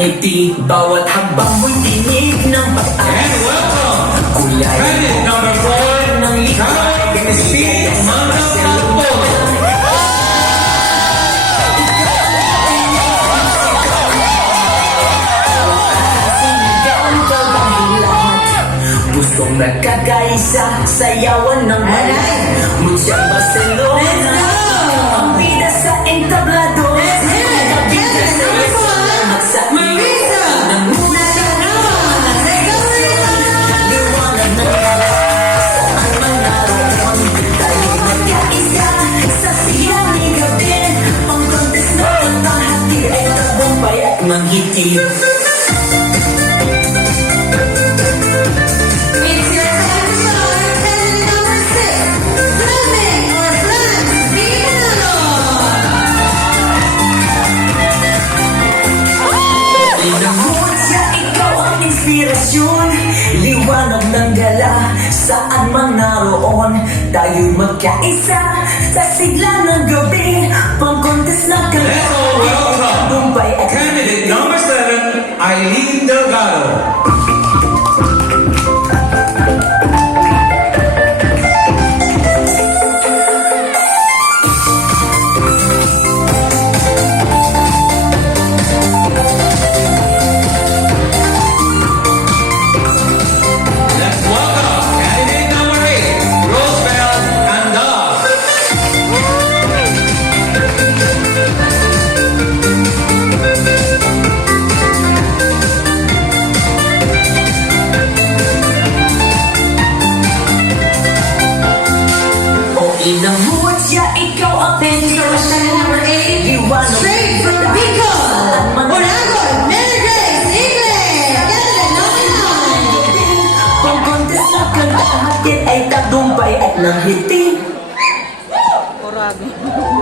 ngiti, bawat habang mo'y tinig ng mata. And welcome, Kulay candidate number 4, ng likay, Christine Mangapampo. Gustong nagkakaisa, sayawan ng malay. Mutsang Barcelona, ang bida sa entablado. Kabida sa salamat sa iyo. Namuna na liwanag ng alas. Saan man naroon, tayo magkaisa. Sa siyaw ni gabi, ang kontes na patahati ay tagumpay at manghiti. Liwanag ng gala, saan man naroon, tayo magkaisa. Sa sigla ng gabi, pang-contest na kami. Let's all welcome candidate number 7, Eileen Delgado. Let's welcome candidate number 8, Roosevelt Andas. O ilang buwan siya, ikaw ang Number 8, liwanag. straight from Bicol, Moragon, Mary Grace English, candidate number 9. Pang-contest na kami, hatid ay tagumpay at nanghiti. Orago.